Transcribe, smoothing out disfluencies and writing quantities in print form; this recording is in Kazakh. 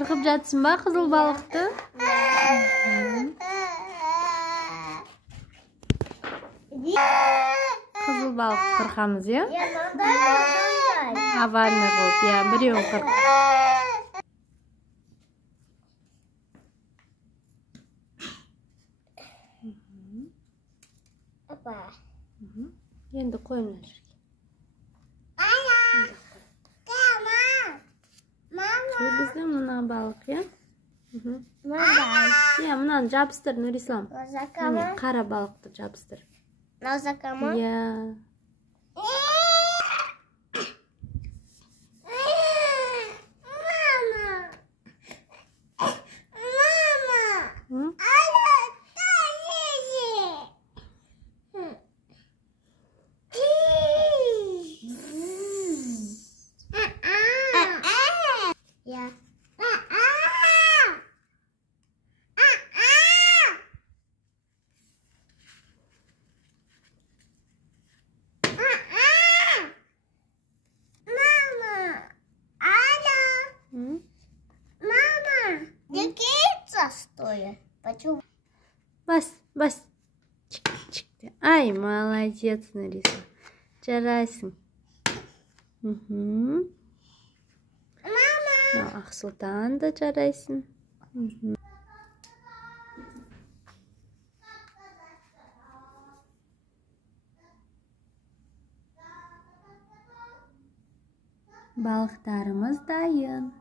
Qırqып жатсың ба қызыл балықты? Қызыл балықты қырқамыз, я? Овальный болып, я, біреуін қырқ. Енді қоймын жерге. Бұл біздің мына балық, я? Я, мынаны жабыстыр, Нұрислам. Қара балықты жабыстыр. Назакама? Я. Бас. Çıktı. Ay, молодец, Нарisa. Жарайсың. Ақсұлтан да жарайсың. Балықтарымыз дайын.